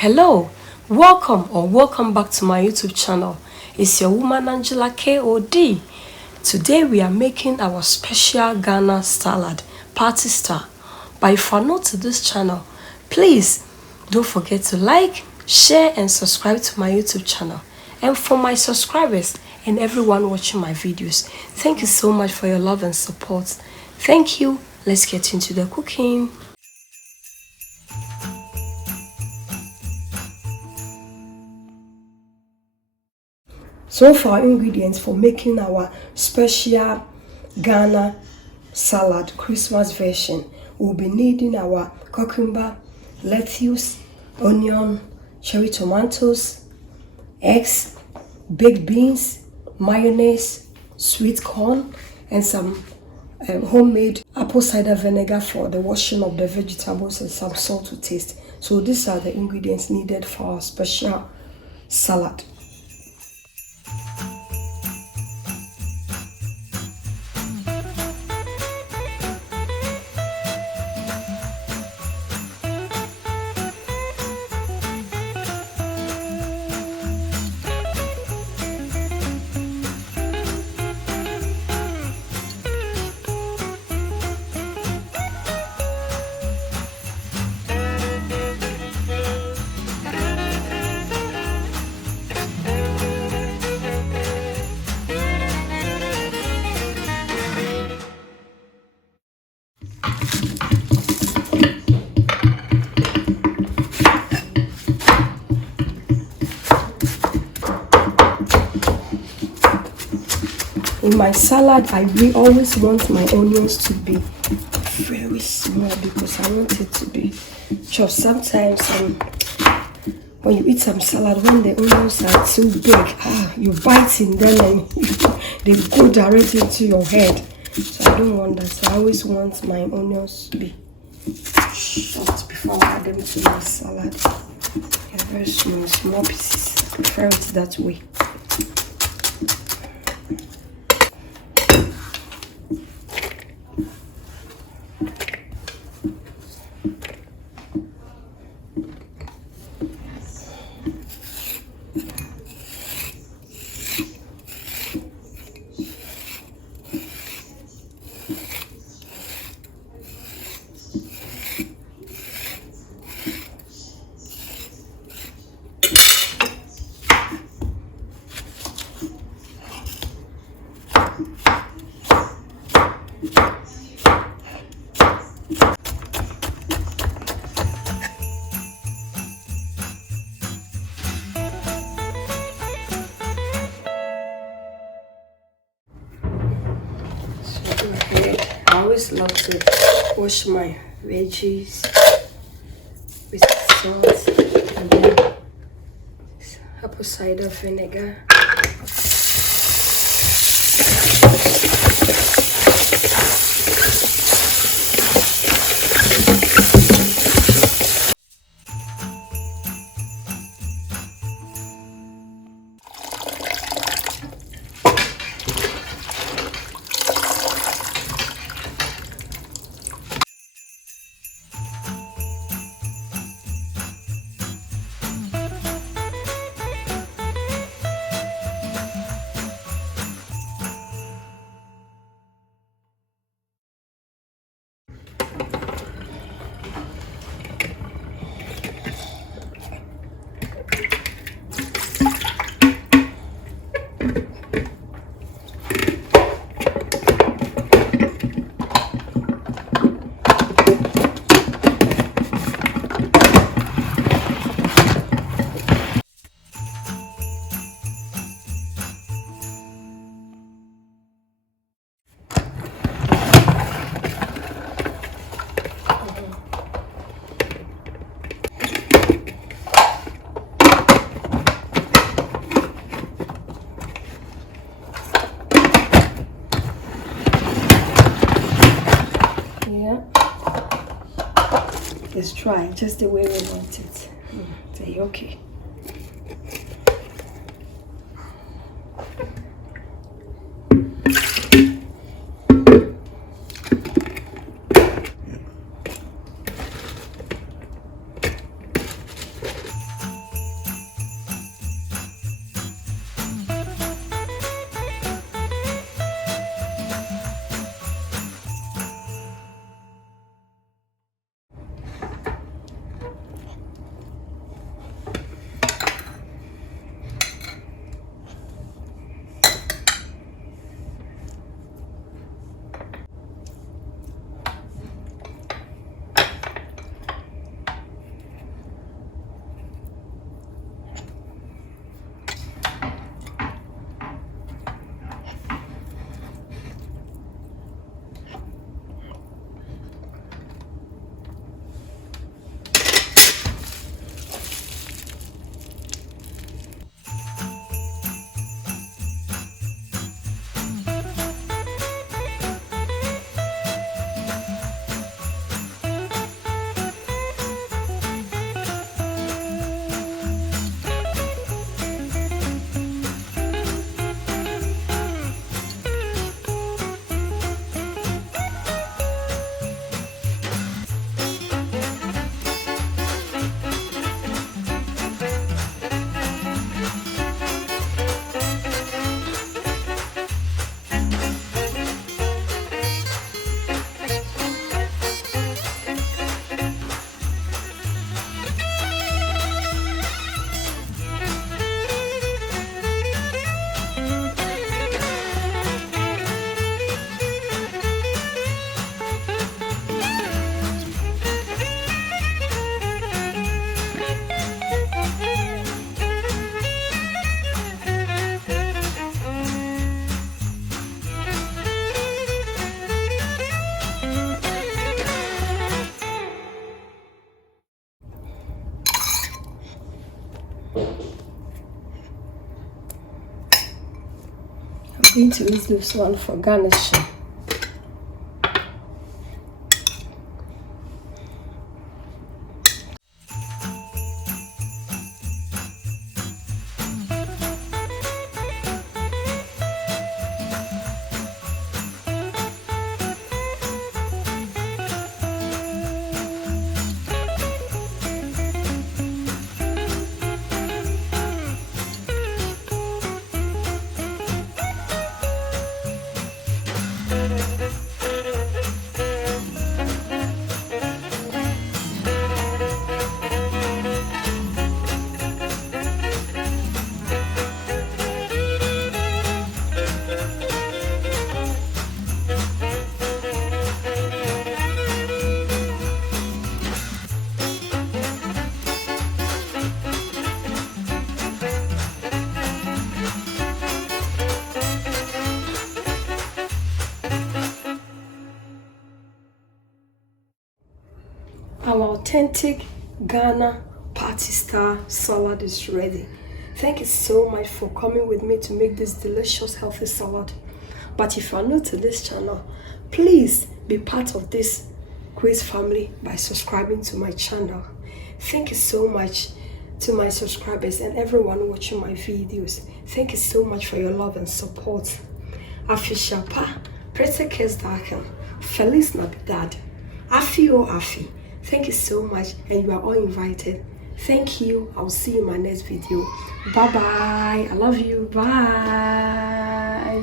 Hello, welcome back to my YouTube channel. It's your woman Angela KOD. Today we are making our special Ghana salad, party star. But if you're new to this channel, please don't forget to like, share and subscribe to my YouTube channel. And for my subscribers and everyone watching my videos, thank you so much for your love and support. Thank you. Let's get into the cooking. So for our ingredients for making our special Ghana salad Christmas version, we'll be needing our cucumber, lettuce, onion, cherry tomatoes, eggs, baked beans, mayonnaise, sweet corn, and some homemade apple cider vinegar for the washing of the vegetables, and some salt to taste. So these are the ingredients needed for our special salad. In my salad, I always want my onions to be very small because I want it to be chopped. Sometimes when you eat some salad, when the onions are too big, you bite in them and they go directly into your head. So I don't want that. So I always want my onions to be chopped before I add them to my salad. Yeah, very small pieces. I prefer it that way. I always love to wash my veggies with salt and then apple cider vinegar. It's dry, just the way we want it. Say okay. I'm going to use this one for garnishing. Our authentic Ghana party star salad is ready. Thank you so much for coming with me to make this delicious healthy salad. But if you are new to this channel, please be part of this quiz family by subscribing to my channel. Thank you so much to my subscribers and everyone watching my videos. Thank you so much for your love and support. Afishapa, Pretty Kesdaken, Feliz Navidad, Afi o Afi. Thank you so much, and you are all invited. Thank you. I'll see you in my next video. Bye bye. I love you. Bye.